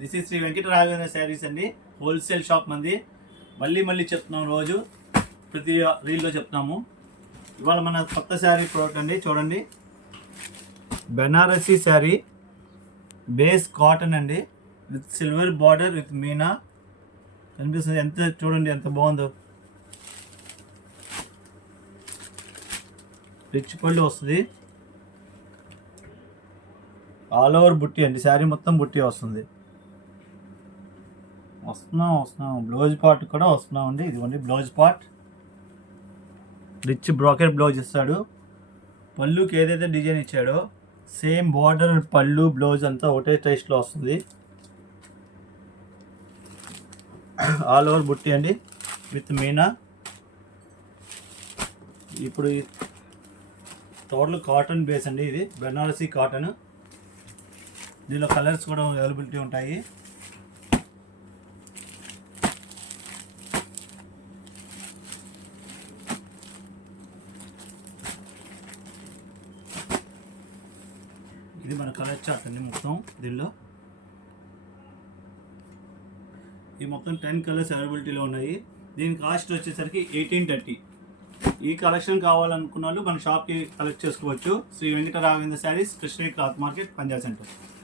This is Shri Venkata Raghavendra saris అండి. Wholesale shop మంది. మళ్ళీ చెప్తున్నాం, రోజు ప్రతి రీల్లో చెప్తున్నాము. ఇవాళ మన కొత్త శారీ ప్రోడక్ట్ అండి. చూడండి, బెనారసీ శారీ, బేస్ కాటన్ అండి, with silver border with Meena. కనిపిస్తుంది ఎంత, చూడండి ఎంత బాగుందో. రిచ్ పళ్ళు వస్తుంది, ఆల్ ఓవర్ బుట్టి అండి. శారీ మొత్తం బుట్టి వస్తుంది. వస్తున్నాం బ్లౌజ్ పార్ట్ కూడా వస్తున్నాం అండి. ఇదిగోండి blouse part, rich bracket blouse ఇస్తాడు. పళ్ళుకి ఏదైతే డిజైన్ ఇచ్చాడో సేమ్ బార్డర్, పళ్ళు, బ్లౌజ్ అంతా ఒకటే టేస్ట్లో వస్తుంది. ఆల్ ఓవర్ బుట్టి అండి విత్ మీనా. ఇప్పుడు టోటల్ కాటన్ బేస్ అండి. ఇది బెనారసీ కాటన్. దీనిలో కలర్స్ కూడా అవైలబిలిటీ ఉంటాయి. ఇది మన కలర్ చార్ట్ అండి. మొత్తం దీనిలో ఈ మొత్తం 10 కలర్స్ అవైలబిలిటీలో ఉన్నాయి. దీని కాస్ట్ వచ్చేసరికి 1830. ఈ కలెక్షన్ కావాలనుకున్న వాళ్ళు మన షాప్కి కలెక్ట్ చేసుకోవచ్చు. Shri Venkata Raghavendra sarees, Krishnayya cloth market, Punjab centre.